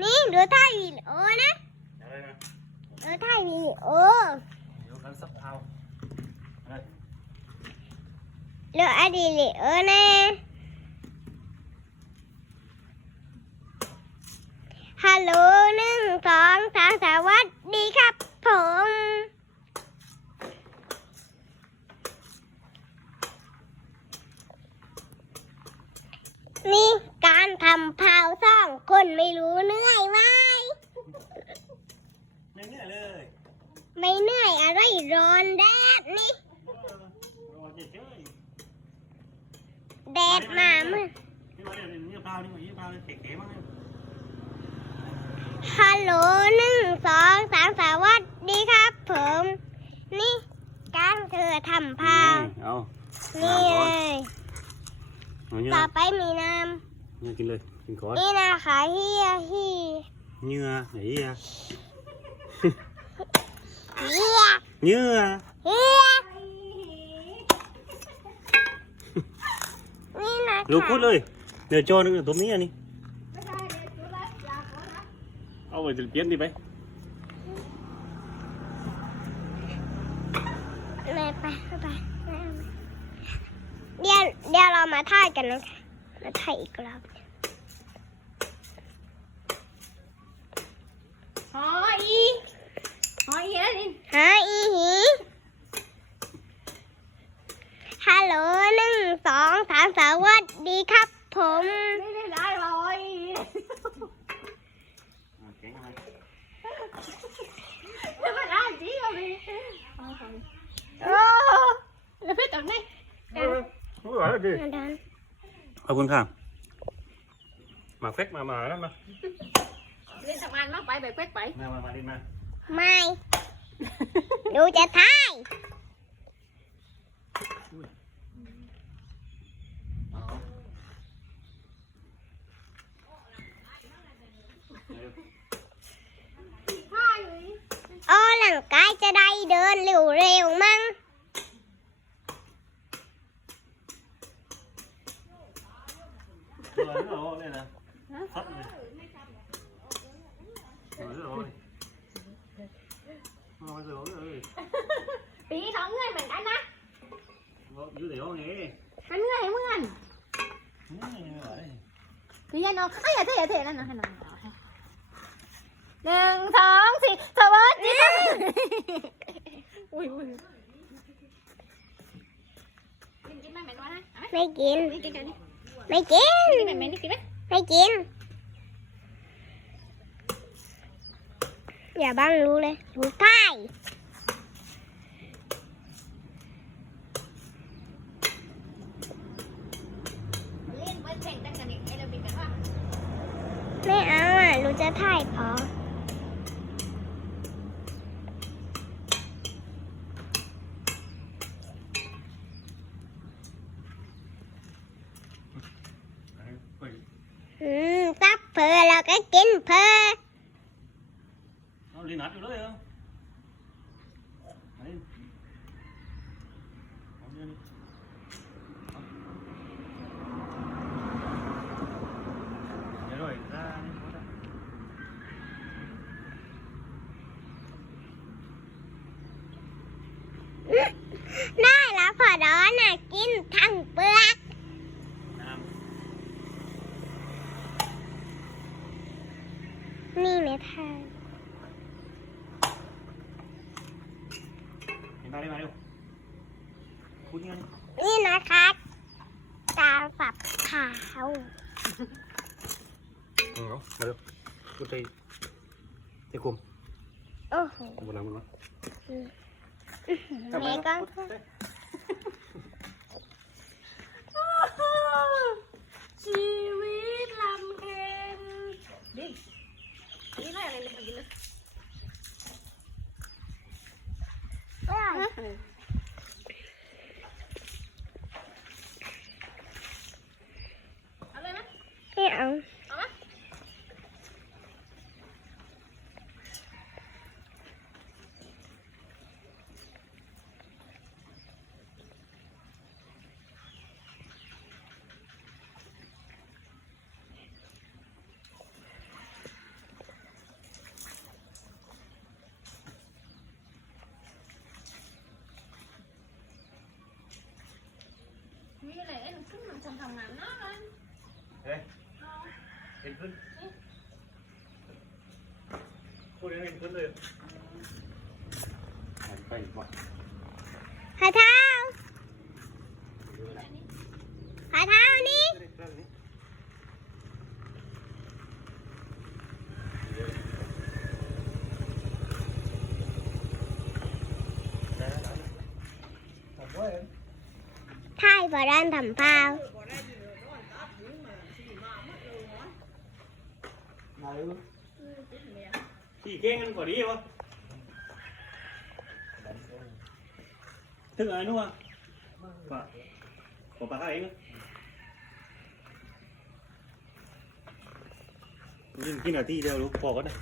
นี่ดูถ่ายวีดีโอนะอะไรนะดูถ่ายวีดีโอเดี๋ยวกันสักเท้าอะไรดูอดีตวีดีโอนะฮัลโหลหนึ่งสองสามสวัสดีครับผมนี่การทำพาวสองคนไม่รู้เหนื่อยไหมยังเนี่ยเลยไม่เหนื่อยอะไรร้อนแดดนี่รอเฉยแดดมาเมื่อๆนี่มาเดี๋ยวนี่พานี่มายี่พาเลยเก๋ๆมั้งเนี่ยฮัลโหลหนึ่งสองสามสวัสดีครับผม นี่การเธอทำพาว เอานี่เลยเอาเนื้อต่อไปมีน้เนื้อกินเลยกินก่อนำนี่นะคะเฮียฮีเนื้อไหนอะเฮียเนื้อเฮียนี่นะคะลูกพูดเลย เดี๋ยวโจนึงตัวนี้อันนี้เอาไปเปลี่ยนดิไปเลยไปไปเดี๋ยวเดี๋ยวเรามาถ่ายกันนะคะมาถ่ายอีกรอบ หอยหอยเฮ้ย ฮะอีหีฮัลโหลหนึ่งสอง สามสวัสดีครับ ผมไม่ได้ได้ลอยแข็งอะไรไม่ได้ได้จริงเลยโอ้แล้วพี่ตังไหนไม่ไหวแล้วดิมาเดินขอบคุณค่ะมาเฟกมามาแล้วมาเล่นทำงานมากไปแบบเป็ดไปมามามาดิมาไม่ดูจะถ่าย พ่ายเลยอ้อหลังกายจะได้เดินเร็วๆมั่งตัวนี้เอาเลยนะซัดเลยตัวนี้เอาเลยเอาไปเลยเอาเลยปีท้องเงื่อนเหมือนกันนะเอาอยู่เดี๋ยวไงมันเงื่อนเหมือนกันไม่ไหวปียันน้องเอ้ยอย่าเทอย่าเทนั่นนะให้น้อง หนึ่งสองสี่สวัสดีครับอุ้ยอุ้ยกินกินไหมเหม็นวะนะไม่กินกิน กินกันนี่ไม่กิน กินเหม็นนี่กินไหมไม่กิน อย่าบ้างรู้เลยรู้ถ่ายเล่นไว้แข่งกันกันอีกไอ้เราบินกันว่าไม่เอาอะรู้จะถ่ายพอ อืมตับเพอเราก็กินเพอเอาลีนัดอยู่เลยเหรอไหนเอาเนี่ยนี่เดี๋ยวด้วยได้นี่พอได้ได้แล้วพอร้อนน่ะกินทั้งเปลือก น้ นี่ไม่ทานำเห็นไหมได้ไหมลูกคุณยังนี่นะคะการสับขาวเออมาดูกูใจใจคุมโอ้โหกูบอกแล้วมันวะแม่ก็ชีวิตลำเค็ญดิ นี่อะไรอะไรเลยกินเลย เอาเลยไหม ไม่เอา เอาไหม ทำทำงานนะเฮ้ยเห็นขึ้นพูดเห็นขึ้นเลยหันไปอีก ว่าขาเท้าขาเท้านี่ถ่ายพอด้านทำเปล่าขี่เก่งกันกว่าดีวะถึงอะไรนู่นวะป่ะผมปากเองยิงกินนาทีเดียวรู้พอก็ได้